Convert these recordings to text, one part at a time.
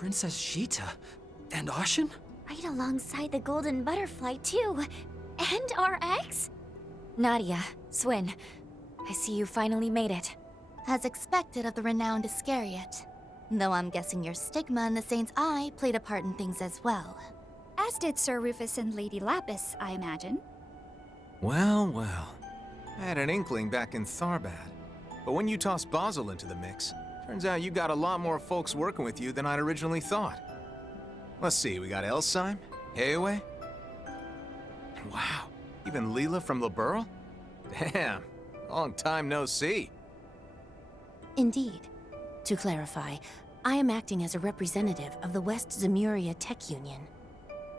Princess Sheeta? And Ashen? Right alongside the Golden Butterfly, too. And our ex? Nadia, Swin, I see you finally made it. As expected of the renowned Iscariot. Though I'm guessing your stigma in the Saint's Eye played a part in things as well. As did Sir Rufus and Lady Lapis, I imagine. Well, well. I had an inkling back in Tharbad. But when you toss Basil into the mix, turns out you got a lot more folks working with you than I'd originally thought. Let's see, we got Elsheim, Heaway. Wow, even Leela from Liberl? Damn, long time no see. Indeed. To clarify, I am acting as a representative of the West Zemuria Tech Union.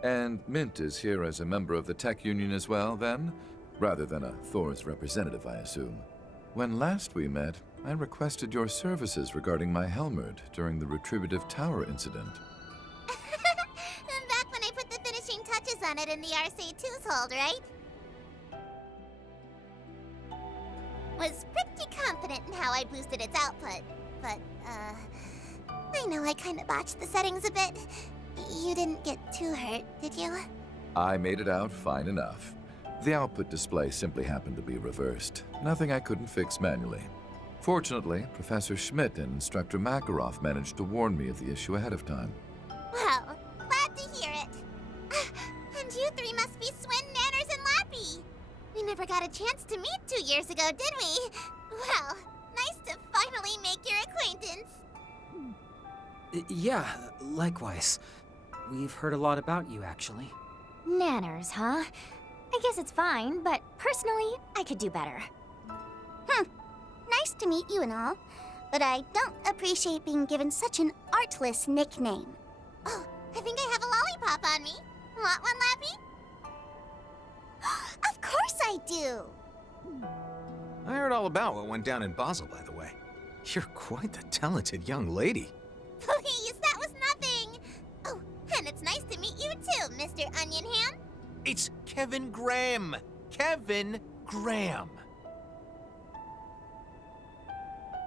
And Mint is here as a member of the Tech Union as well, then? Rather than a Thor's representative, I assume. When last we met, I requested your services regarding my Helmerd during the Retributive Tower incident. Back when I put the finishing touches on it in the RC2's hold, right? Was pretty confident in how I boosted its output, but, I know I kinda botched the settings a bit. You didn't get too hurt, did you? I made it out fine enough. The output display simply happened to be reversed. Nothing I couldn't fix manually. Fortunately, Professor Schmidt and Instructor Makarov managed to warn me of the issue ahead of time. Well, glad to hear it. And you three must be Swin, Nanners, and Lappy. We never got a chance to meet 2 years ago, did we? Well, nice to finally make your acquaintance. Yeah, likewise. We've heard a lot about you, actually. Nanners, huh? I guess it's fine, but personally, I could do better. Nice to meet you and all, but I don't appreciate being given such an artless nickname. Oh, I think I have a lollipop on me. Want one, Lappy? Of course I do! I heard all about what went down in Basel, by the way. You're quite the talented young lady. Please, that was nothing! Oh, and it's nice to meet you too, Mr. Onion Ham. It's Kevin Graham! Kevin Graham!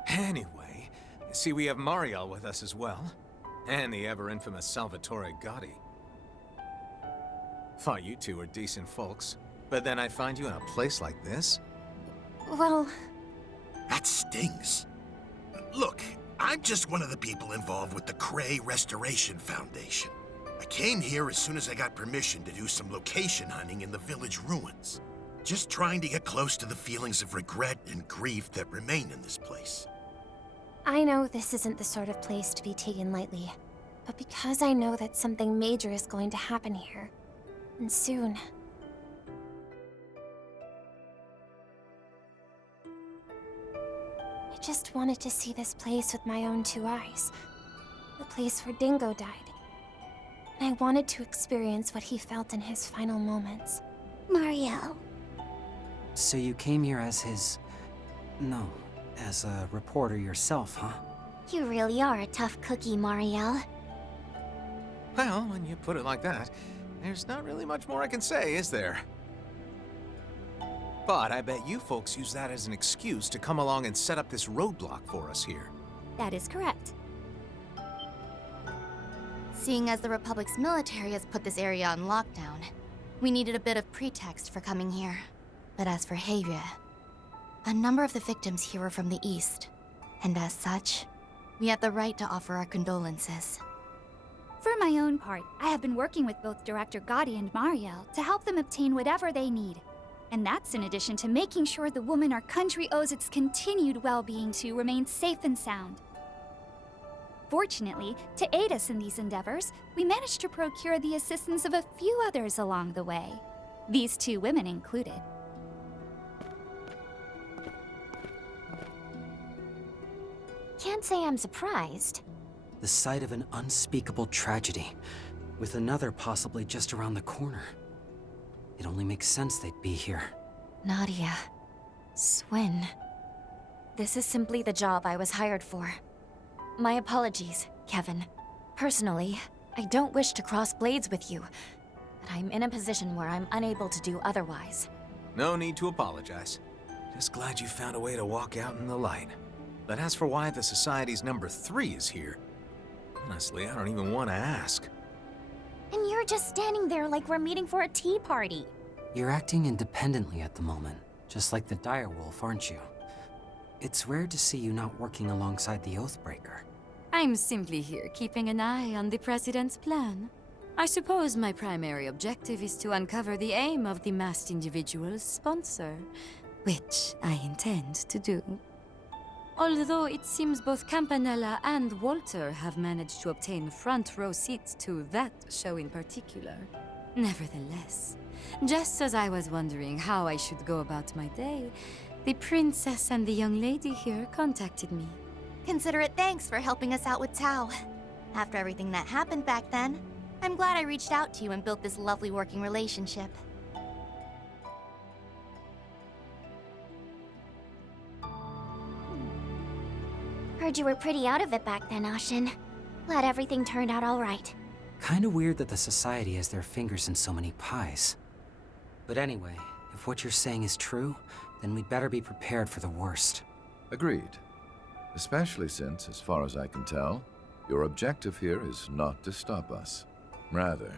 Anyway, I see we have Mariel with us as well. And the ever-infamous Salvatore Gotti. Thought you two were decent folks, but then I find you in a place like this? Well... That stings. Look, I'm just one of the people involved with the Cray Restoration Foundation. I came here as soon as I got permission to do some location hunting in the village ruins. Just trying to get close to the feelings of regret and grief that remain in this place. I know this isn't the sort of place to be taken lightly, but because I know that something major is going to happen here, and soon... I just wanted to see this place with my own 2 eyes. The place where Dingo died. And I wanted to experience what he felt in his final moments. Mariel. So you came here as his... No, as a reporter yourself, huh? You really are a tough cookie, Mariel. Well, when you put it like that, there's not really much more I can say, is there? But I bet you folks use that as an excuse to come along and set up this roadblock for us here. That is correct. Seeing as the Republic's military has put this area on lockdown, we needed a bit of pretext for coming here. But as for Heawei, a number of the victims here are from the East, and as such, we have the right to offer our condolences. For my own part, I have been working with both Director Gotti and Mariel to help them obtain whatever they need. And that's in addition to making sure the woman our country owes its continued well-being to remains safe and sound. Fortunately, to aid us in these endeavors, we managed to procure the assistance of a few others along the way. These 2 women included. Can't say I'm surprised. The sight of an unspeakable tragedy, with another possibly just around the corner. It only makes sense they'd be here. Nadia. Swin. This is simply the job I was hired for. My apologies, Kevin. Personally, I don't wish to cross blades with you, but I'm in a position where I'm unable to do otherwise. No need to apologize. Just glad you found a way to walk out in the light. But as for why the Society's number 3 is here, Honestly, I don't even want to ask. And you're just standing there like we're meeting for a tea party. You're acting independently at the moment, just like the direwolf, aren't you? It's rare to see you not working alongside the Oathbreaker. I'm simply here keeping an eye on the President's plan. I suppose my primary objective is to uncover the aim of the masked individual's sponsor, which I intend to do. Although it seems both Campanella and Walter have managed to obtain front row seats to that show in particular. Nevertheless, just as I was wondering how I should go about my day, the princess and the young lady here contacted me. Consider it thanks for helping us out with Tao. After everything that happened back then, I'm glad I reached out to you and built this lovely working relationship. Heard you were pretty out of it back then, Ashen. Glad everything turned out all right. Kinda weird that the Society has their fingers in so many pies. But anyway, if what you're saying is true, then we'd better be prepared for the worst. Agreed. Especially since, as far as I can tell, your objective here is not to stop us. Rather,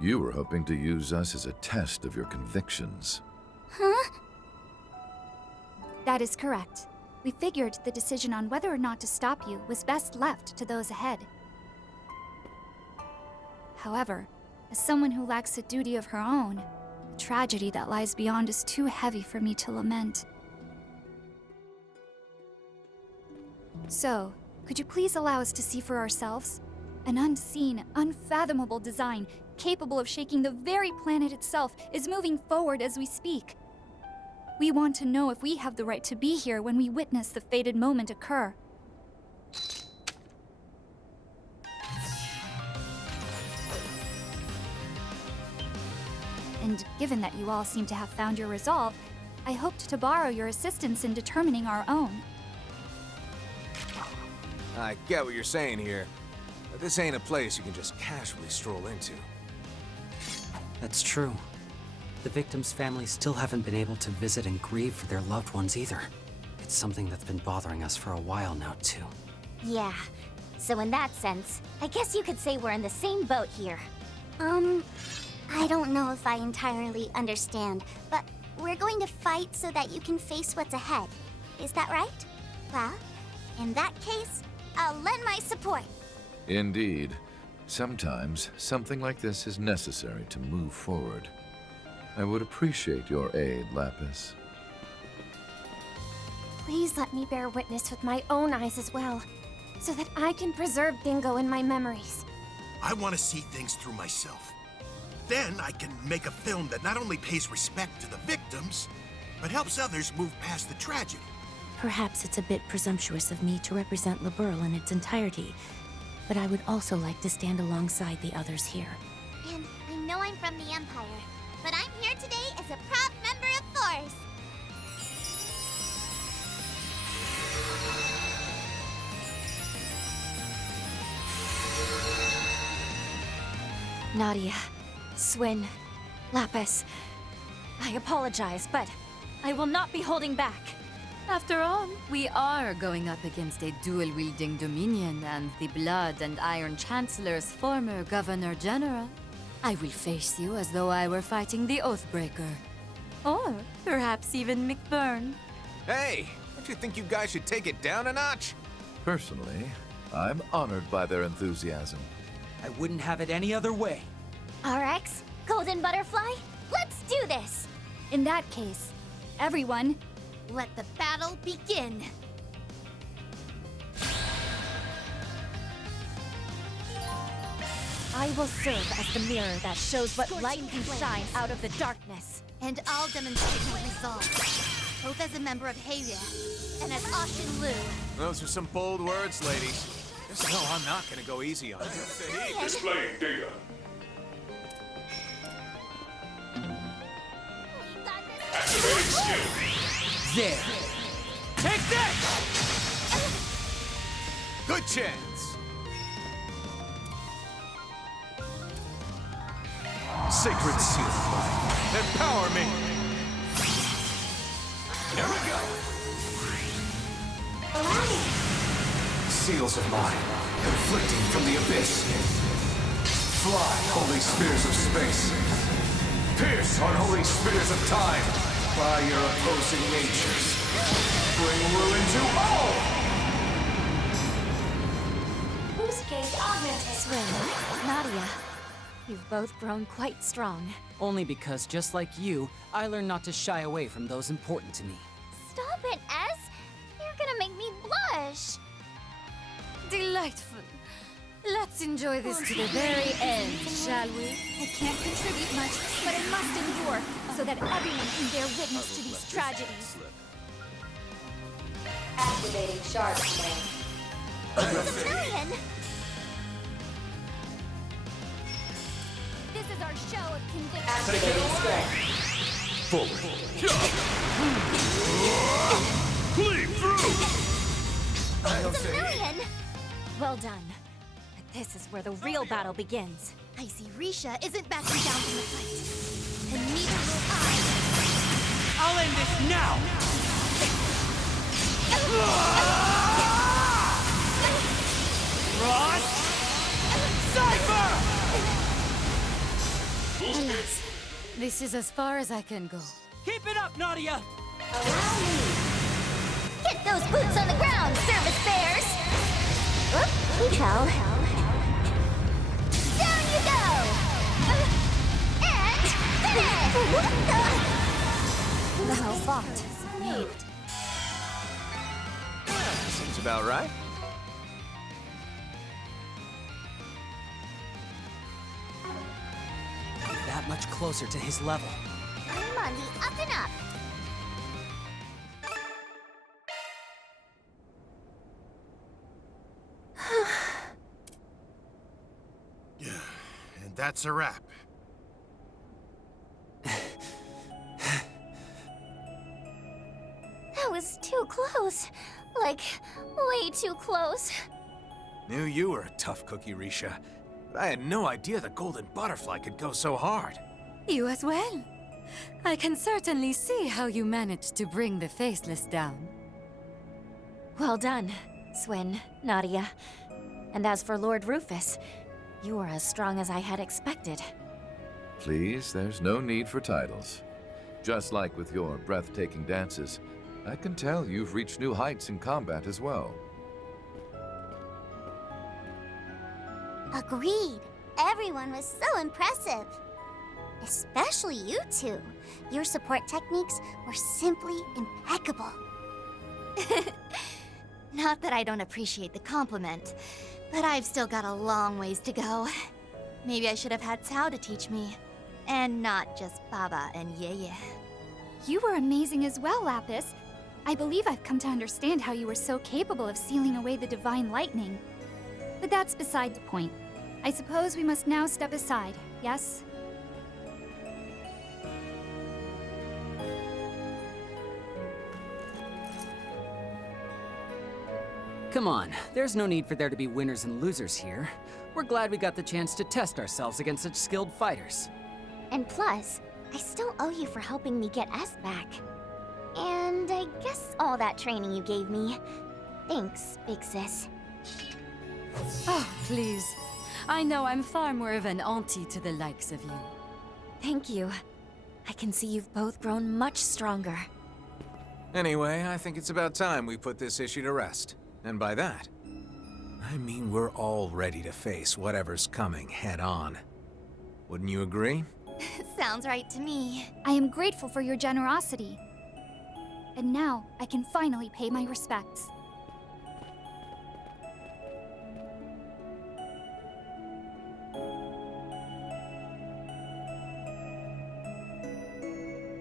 you were hoping to use us as a test of your convictions. Huh? That is correct. We figured the decision on whether or not to stop you was best left to those ahead. However, as someone who lacks a duty of her own, the tragedy that lies beyond is too heavy for me to lament. So, could you please allow us to see for ourselves? An unseen, unfathomable design, capable of shaking the very planet itself, is moving forward as we speak. We want to know if we have the right to be here when we witness the fated moment occur. And given that you all seem to have found your resolve, I hoped to borrow your assistance in determining our own. I get what you're saying here, but this ain't a place you can just casually stroll into. That's true. The victims' families still haven't been able to visit and grieve for their loved ones either. It's something that's been bothering us for a while now, too. Yeah. So in that sense, I guess you could say we're in the same boat here. I don't know if I entirely understand, but we're going to fight so that you can face what's ahead. Is that right? Well, in that case, I'll lend my support. Indeed. Sometimes, something like this is necessary to move forward. I would appreciate your aid, Lapis. Please let me bear witness with my own eyes as well, so that I can preserve Bingo in my memories. I want to see things through myself. Then I can make a film that not only pays respect to the victims, but helps others move past the tragedy. Perhaps it's a bit presumptuous of me to represent Liberl in its entirety, but I would also like to stand alongside the others here. And I know I'm from the Empire, but I'm here today as a proud member of Force. Nadia, Swin, Lapis, I apologize, but I will not be holding back. After all, we are going up against a dual-wielding Dominion and the Blood and Iron Chancellor's former Governor General. I will face you as though I were fighting the Oathbreaker. Or perhaps even McBurn. Hey, don't you think you guys should take it down a notch? Personally, I'm honored by their enthusiasm. I wouldn't have it any other way. RX, Golden Butterfly, let's do this! In that case, everyone, Let the battle begin! I will serve as the mirror that shows what light can shine out of the darkness. And I'll demonstrate my resolve, both as a member of Heivia and as Ashen Lu. Those are some bold words, ladies. Just know I'm not gonna go easy on you. Displaying data. Activating skill. There! Take this! Good chance. Sacred seal of mine. Empower me. Here we go. Seals of mine. conflicting from the abyss. Fly, holy spears of space. Pierce, unholy spears of time. By your opposing natures. Bring ruin to all! Boost gauge augmented. Swin, Nadia, you've both grown quite strong. Only because, just like you, I learned not to shy away from those important to me. Stop it, S! You're gonna make me blush! Delightful. Let's enjoy this to the very end, shall we? I can't contribute much, but I must endure, so that everyone can bear witness to these tragedies. Activating shark flame. It's a million! This is our show of conviction. Activating strength. Forward. Cleave through! It's a million! Well done. But this is where the real battle begins. I see Risha isn't backing down from the fight. And neither will I. I'll end this now! Ross! Cypher! Alas, this is as far as I can go. Keep it up, Nadia! Allow me. Get those boots on the ground, service bears! Oop, hell. Down you go! And finish! Well fought. Made. Seems about right. That much closer to his level. I'm on the up and up. And that's a wrap. That was too close. Like, way too close. Knew you were a tough cookie, Risha. But I had no idea the golden butterfly could go so hard. You as well. I can certainly see how you managed to bring the Faceless down. Well done, Swin, Nadia. And as for Lord Rufus, you are as strong as I had expected. Please, there's no need for titles. Just like with your breathtaking dances, I can tell you've reached new heights in combat as well. Agreed. Everyone was so impressive. Especially you two. Your support techniques were simply impeccable. Not that I don't appreciate the compliment, but I've still got a long ways to go. Maybe I should have had Tao to teach me. And not just Baba and Yeye. You were amazing as well, Lapis. I believe I've come to understand how you were so capable of sealing away the divine lightning. But that's beside the point. I suppose we must now step aside, yes? Come on, there's no need for there to be winners and losers here. We're glad we got the chance to test ourselves against such skilled fighters. And plus, I still owe you for helping me get S back. And I guess all that training you gave me. Thanks, big sis. Oh, please. I know I'm far more of an auntie to the likes of you. Thank you. I can see you've both grown much stronger. Anyway, I think it's about time we put this issue to rest. And by that, I mean we're all ready to face whatever's coming head on. Wouldn't you agree? Sounds right to me. I am grateful for your generosity. And now, I can finally pay my respects.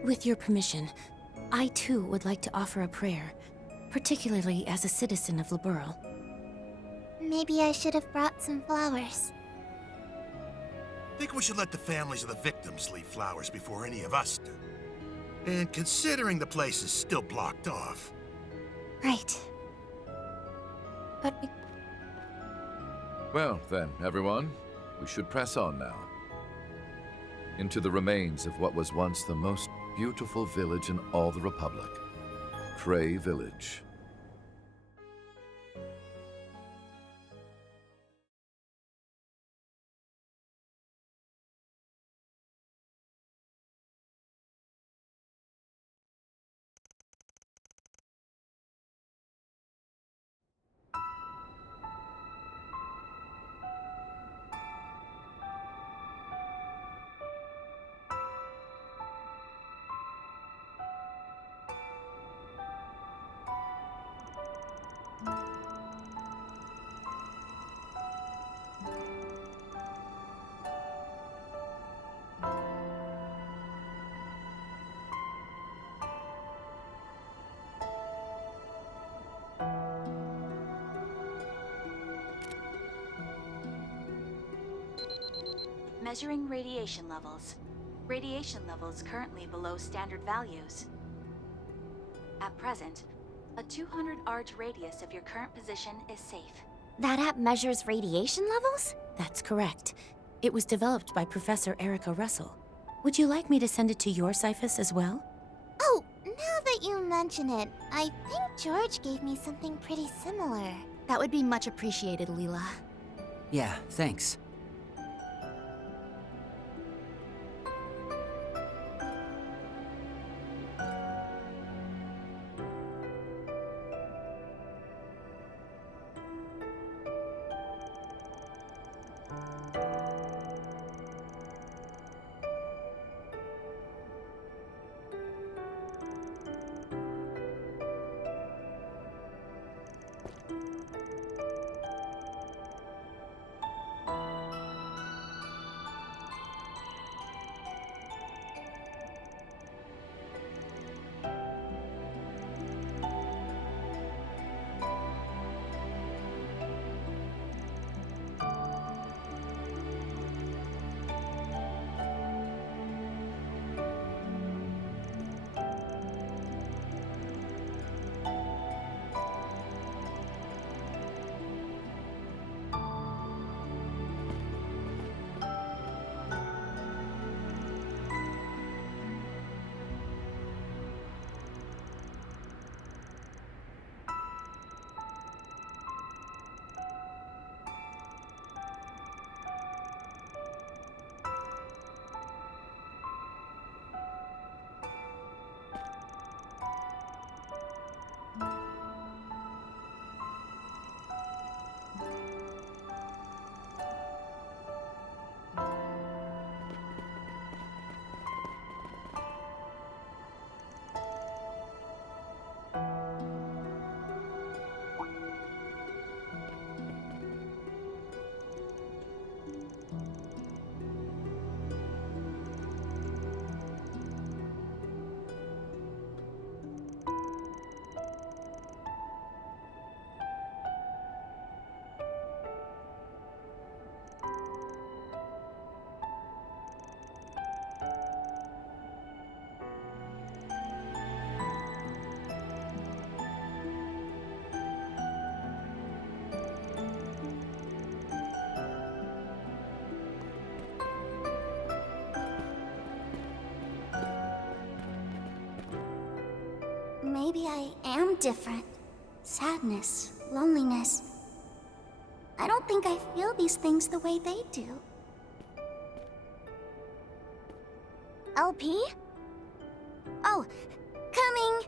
With your permission, I too would like to offer a prayer, particularly as a citizen of Liberl. Maybe I should have brought some flowers. Think we should let the families of the victims leave flowers before any of us do. And considering the place is still blocked off. Right. But Well, then, everyone, we should press on now. Into the remains of what was once the most beautiful village in all the Republic. Cray Village. Measuring radiation levels. Radiation levels currently below standard values. At present, a 200 Arch radius of your current position is safe. That app measures radiation levels? That's correct. It was developed by Professor Erica Russell. Would you like me to send it to your Cyphus as well? Oh, now that you mention it, I think George gave me something pretty similar. That would be much appreciated, Leela. Yeah, thanks. Maybe I am different. Sadness, loneliness. I don't think I feel these things the way they do. LP? Oh, coming!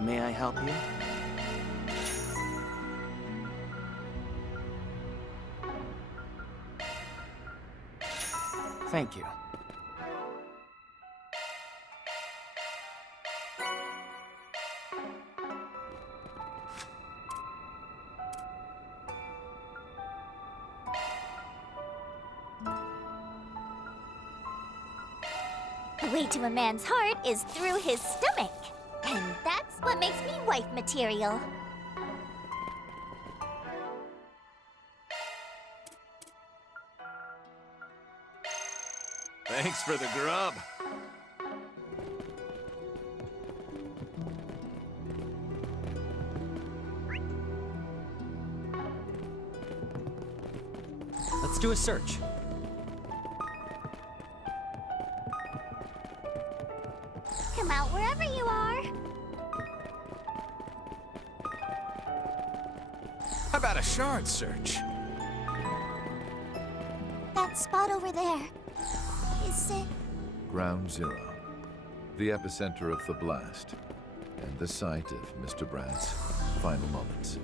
May I help you? Thank you. The way to a man's heart is through his stomach. And that's what makes me wife material. Thanks for the grub. Let's do a search. Come out wherever you are. How about a shard search? That spot over there. Is it... Ground Zero. The epicenter of the blast. and the site of Mr. Brad's final moments.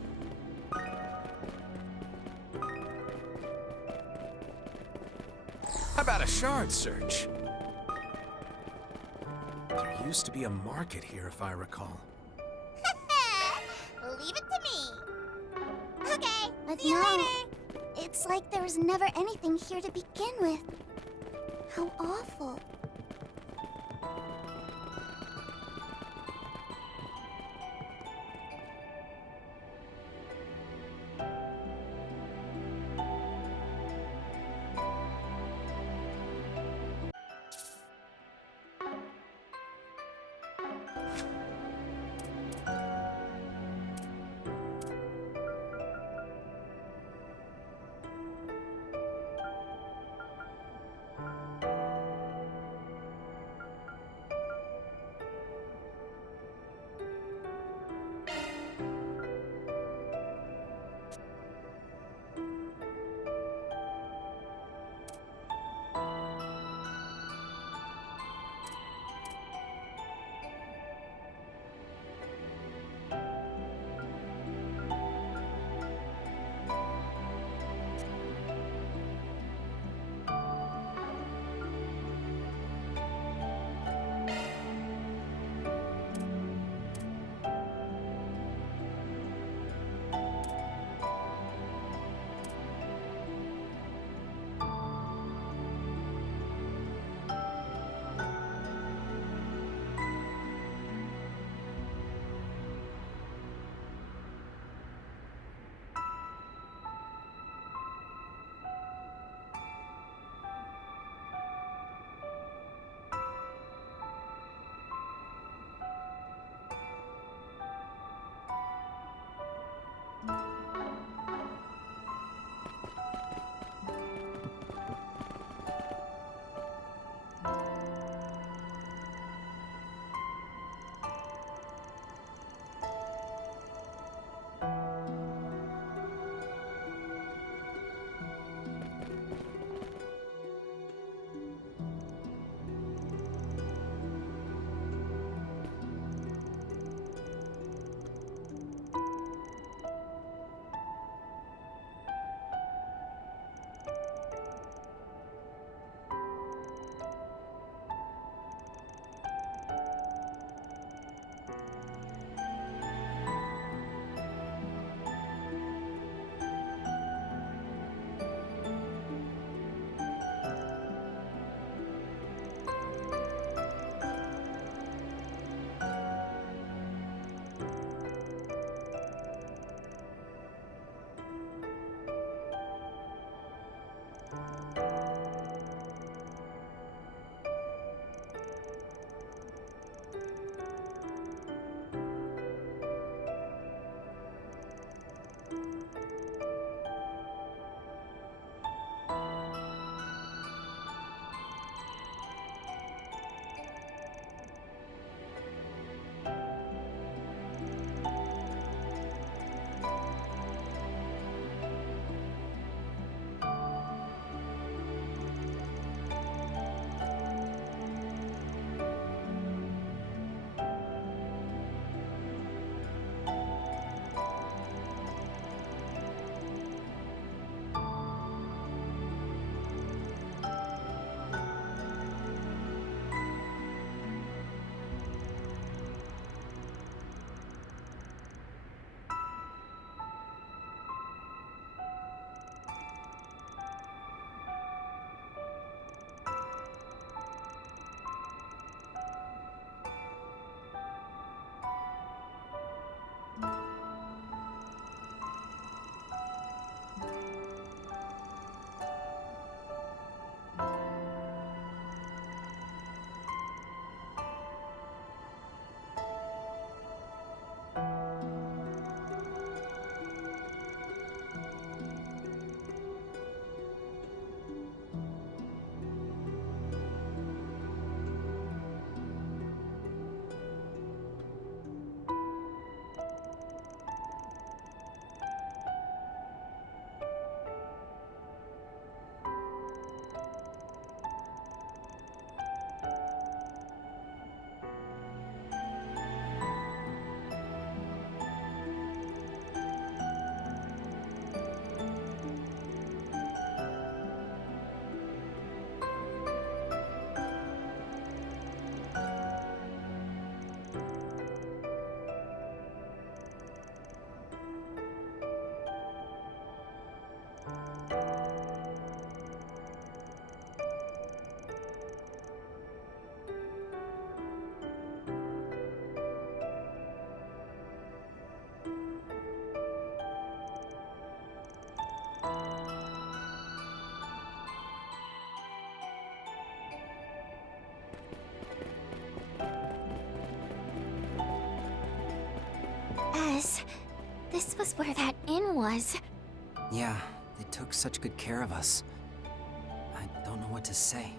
How about a shard search? There used to be a market here, if I recall. Leave it to me. Okay, see you later. It's like there was never anything here to begin with. How awful. This was where that inn was. Yeah, they took such good care of us. I don't know what to say.